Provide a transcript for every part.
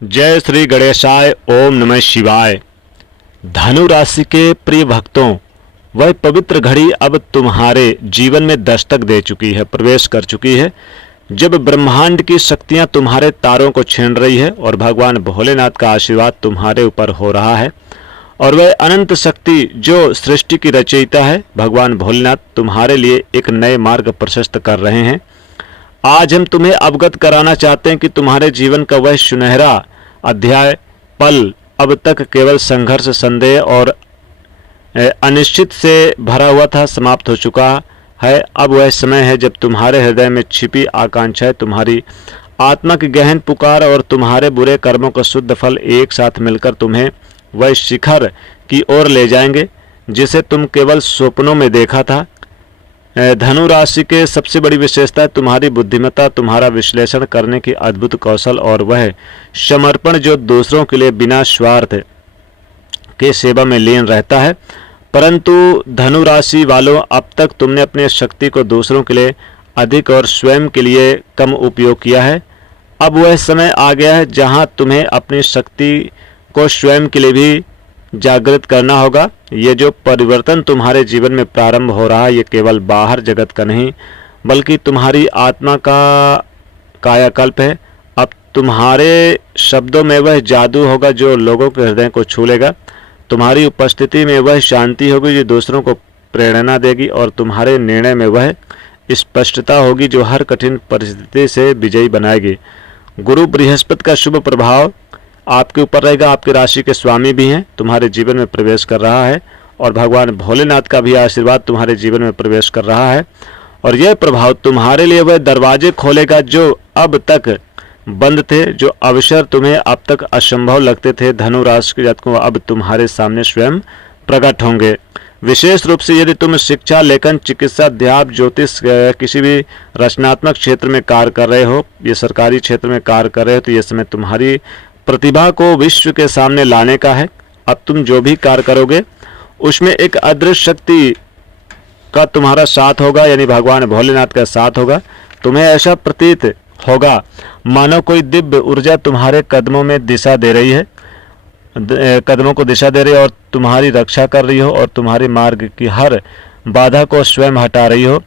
जय श्री गणेशाय। ओम नमः शिवाय। धनु राशि के प्रिय भक्तों, वह पवित्र घड़ी अब तुम्हारे जीवन में दस्तक दे चुकी है, प्रवेश कर चुकी है, जब ब्रह्मांड की शक्तियां तुम्हारे तारों को छीन रही है और भगवान भोलेनाथ का आशीर्वाद तुम्हारे ऊपर हो रहा है। और वह अनंत शक्ति जो सृष्टि की रचयिता है, भगवान भोलेनाथ तुम्हारे लिए एक नए मार्ग प्रशस्त कर रहे हैं। आज हम तुम्हें अवगत कराना चाहते हैं कि तुम्हारे जीवन का वह सुनहरा अध्याय पल अब तक केवल संघर्ष, संदेह और अनिश्चित से भरा हुआ था, समाप्त हो चुका है। अब वह समय है जब तुम्हारे हृदय में छिपी आकांक्षाएं, तुम्हारी आत्मा की गहन पुकार और तुम्हारे बुरे कर्मों का शुद्ध फल एक साथ मिलकर तुम्हें वह शिखर की ओर ले जाएंगे जिसे तुम केवल स्वप्नों में देखा था। धनु राशि के सबसे बड़ी विशेषता है तुम्हारी बुद्धिमत्ता, तुम्हारा विश्लेषण करने की अद्भुत कौशल और वह समर्पण जो दूसरों के लिए बिना स्वार्थ के सेवा में लीन रहता है। परंतु धनु राशि वालों, अब तक तुमने अपनी शक्ति को दूसरों के लिए अधिक और स्वयं के लिए कम उपयोग किया है। अब वह समय आ गया है जहां तुम्हें अपनी शक्ति को स्वयं के लिए भी जागृत करना होगा। ये जो परिवर्तन तुम्हारे जीवन में प्रारंभ हो रहा है, ये केवल बाहर जगत का नहीं बल्कि तुम्हारी आत्मा का कायाकल्प है। अब तुम्हारे शब्दों में वह जादू होगा जो लोगों के हृदय को छू लेगा। तुम्हारी उपस्थिति में वह शांति होगी जो दूसरों को प्रेरणा देगी और तुम्हारे निर्णय में वह स्पष्टता होगी जो हर कठिन परिस्थिति से विजयी बनाएगी। गुरु बृहस्पति का शुभ प्रभाव आपके ऊपर रहेगा। आपकी राशि के स्वामी भी हैं, तुम्हारे जीवन में प्रवेश कर रहा है और भगवान भोलेनाथ का भी आशीर्वाद तुम्हारे जीवन में प्रवेश कर रहा है। और यह प्रभाव तुम्हारे लिए वह दरवाजे खोलेगा जो अब तक बंद थे, जो अवसर तुम्हें अब तक असंभव लगते थे। धनु राशि के जातकों अब तुम्हारे सामने स्वयं प्रकट होंगे। विशेष रूप से यदि तुम शिक्षा, लेखन, चिकित्सा, अध्यात्म, ज्योतिष, किसी भी रचनात्मक क्षेत्र में कार्य कर रहे हो, ये सरकारी क्षेत्र में कार्य कर रहे हो, तो ये समय तुम्हारी प्रतिभा को विश्व के सामने लाने का है। अब तुम जो भी कार्य करोगे उसमें एक अदृश्य शक्ति का तुम्हारा साथ होगा, यानी भगवान भोलेनाथ का साथ होगा। तुम्हें ऐसा प्रतीत होगा मानो कोई दिव्य ऊर्जा तुम्हारे कदमों में दिशा दे रही है, कदमों को दिशा दे रही है और तुम्हारी रक्षा कर रही हो और तुम्हारे मार्ग की हर बाधा को स्वयं हटा रही हो।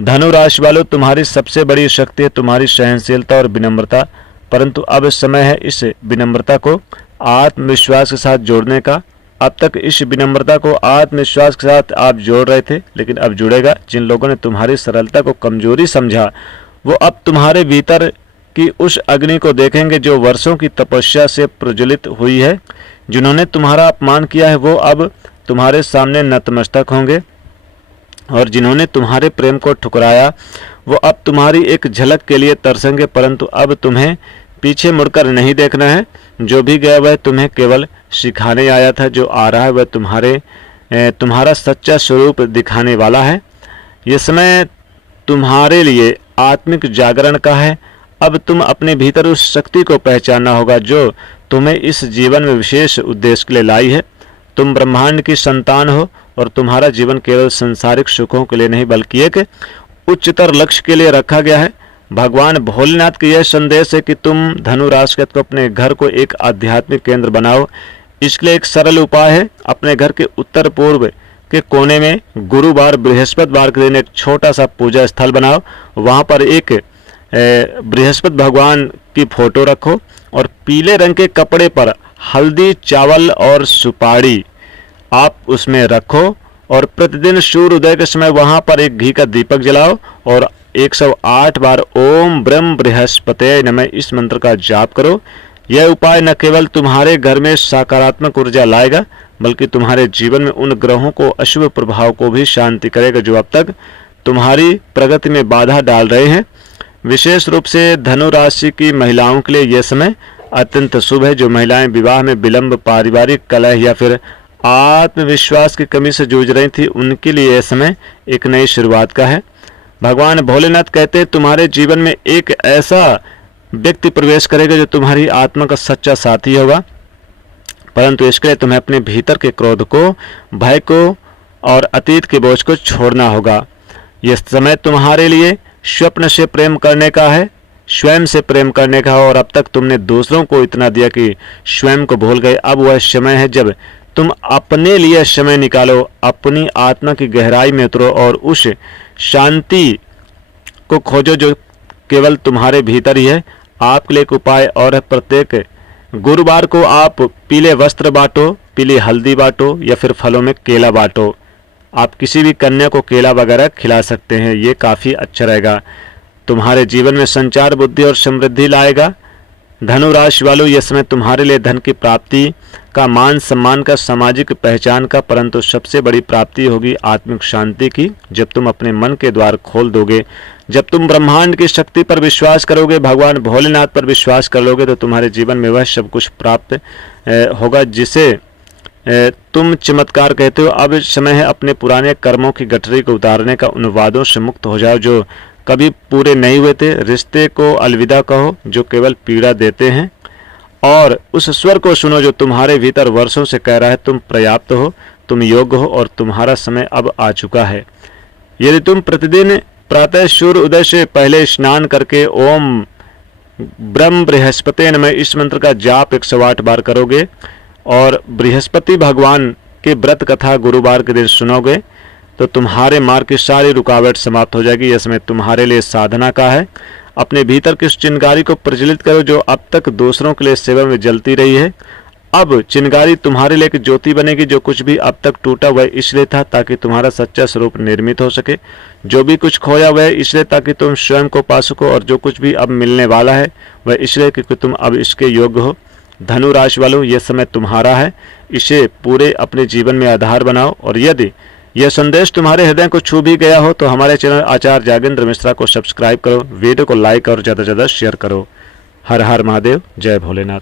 धनु राशि वालों, तुम्हारी सबसे बड़ी शक्ति है तुम्हारी सहनशीलता और विनम्रता। परंतु अब समय है इस विनम्रता को आत्मविश्वास के साथ जोड़ने का। अब तक इस विनम्रता को आत्मविश्वास के साथ आप जोड़ रहे थे, लेकिन अब जुड़ेगा। जिन लोगों ने तुम्हारी सरलता को कमजोरी समझा, वो अब तुम्हारे भीतर की उस अग्नि को देखेंगे जो वर्षों की तपस्या से प्रज्वलित हुई है। जिन्होंने तुम्हारा अपमान किया है वो अब तुम्हारे सामने नतमस्तक होंगे और जिन्होंने तुम्हारे प्रेम को ठुकराया वो अब तुम्हारी एक झलक के लिए तरसेंगे। परंतु अब तुम्हें पीछे मुड़कर नहीं देखना है। जो भी गया वह तुम्हें केवल सिखाने आया था, जो आ रहा है वह तुम्हारा सच्चा स्वरूप दिखाने वाला है। ये समय तुम्हारे लिए आत्मिक जागरण का है। अब तुम अपने भीतर उस शक्ति को पहचानना होगा जो तुम्हें इस जीवन में विशेष उद्देश्य के लिए लाई है। तुम ब्रह्मांड की संतान हो और तुम्हारा जीवन केवल सांसारिक सुखों के लिए नहीं बल्कि एक उच्चतर लक्ष्य के लिए रखा गया है। भगवान भोलेनाथ का यह संदेश है कि तुम धनु राशि को अपने घर को एक आध्यात्मिक केंद्र बनाओ। इसके लिए एक सरल उपाय है, अपने घर के उत्तर पूर्व के कोने में गुरुवार, बृहस्पतिवार के दिन एक छोटा सा पूजा स्थल बनाओ। वहाँ पर एक बृहस्पति भगवान की फोटो रखो और पीले रंग के कपड़े पर हल्दी, चावल और सुपारी आप उसमें रखो और प्रतिदिन सूर्योदय के समय वहां पर एक घी का दीपक जलाओ और 108 बार ओम ब्रह्म बृहस्पते नमः इस मंत्र का जाप करो। यह उपाय न केवल तुम्हारे घर में सकारात्मक ऊर्जा लाएगा बल्कि तुम्हारे जीवन में उन ग्रहों को अशुभ प्रभाव को भी शांति करेगा जो अब तक तुम्हारी प्रगति में बाधा डाल रहे हैं। विशेष रूप से धनु राशि की महिलाओं के लिए यह समय अत्यंत शुभ है। जो महिलाएं विवाह में विलंब, पारिवारिक कलह या फिर आत्मविश्वास की कमी से जूझ रही थी, उनके लिए यह समय एक नई शुरुआत का है। भगवान भोलेनाथ कहते हैं तुम्हारे जीवन में एक ऐसा व्यक्ति प्रवेश करेगा जो तुम्हारी आत्मा का सच्चा साथी होगा। परंतु इसके लिए तुम्हें अपने भीतर के क्रोध को, भय को और अतीत के बोझ को छोड़ना होगा। यह समय तुम्हारे लिए स्वप्न से प्रेम करने का है, स्वयं से प्रेम करने का हो और अब तक तुमने दूसरों को इतना दिया कि स्वयं को भूल गए। अब वह समय है जब तुम अपने लिए समय निकालो, अपनी आत्मा की गहराई में उतरो और उस शांति को खोजो जो केवल तुम्हारे भीतर ही है। आपके लिए एक उपाय और है, प्रत्येक गुरुवार को आप पीले वस्त्र बांटो, पीली हल्दी बांटो या फिर फलों में केला बांटो। आप किसी भी कन्या को केला वगैरह खिला सकते हैं, ये काफ़ी अच्छा रहेगा। तुम्हारे जीवन में संचार बुद्धि और समृद्धि लाएगा। धनु राशि वालों, यह समय तुम्हारे लिए धन की प्राप्ति का, मान सम्मान का, सामाजिक पहचान का, परंतु सबसे बड़ी प्राप्ति होगी आत्मिक शांति की। जब तुम अपने मन के द्वार खोल दोगे, जब तुम ब्रह्मांड की शक्ति पर विश्वास करोगे, भगवान भोलेनाथ पर विश्वास कर लोगे, तो तुम्हारे जीवन में वह सब कुछ प्राप्त होगा जिसे तुम चमत्कार कहते हो। अब समय है अपने पुराने कर्मों की गठरी को उतारने का। उन वादों से मुक्त हो जाओ जो कभी पूरे नहीं हुए थे। रिश्ते को अलविदा कहो जो केवल पीड़ा देते हैं, और उस स्वर को सुनो जो तुम्हारे भीतर वर्षों से कह रहा है तुम पर्याप्त हो, तुम योग्य हो और तुम्हारा समय अब आ चुका है। यदि तुम प्रतिदिन प्रातः सूर्य उदय से पहले स्नान करके ओम ब्रह्म बृहस्पति नमः इस मंत्र का जाप 108 बार करोगे और बृहस्पति भगवान की व्रत कथा गुरुवार के दिन सुनोगे, तो तुम्हारे मार्ग की सारी रुकावट समाप्त हो जाएगी। यह समय तुम्हारे लिए साधना का है। अपने भीतर की उस चिंगारी को प्रज्वलित करो जो अब तक दूसरों के लिए सेवा में जलती रही है। अब चिंगारी तुम्हारे लिए एक ज्योति बनेगी। जो कुछ भी अब तक टूटा वह इसलिए था ताकि तुम्हारा सच्चा स्वरूप निर्मित हो सके। जो भी कुछ खोया वह इसलिए ताकि तुम स्वयं को पा सको, और जो कुछ भी अब मिलने वाला है वह इसलिए क्योंकि तुम अब इसके योग्य हो। धनु राशि वालों, यह समय तुम्हारा है, इसे पूरे अपने जीवन में आधार बनाओ। और यदि यह संदेश तुम्हारे हृदय को छू भी गया हो तो हमारे चैनल आचार्य जागेंद्र मिश्रा को सब्सक्राइब करो, वीडियो को लाइक और ज़्यादा से ज़्यादा शेयर करो। हर हर महादेव, जय भोलेनाथ।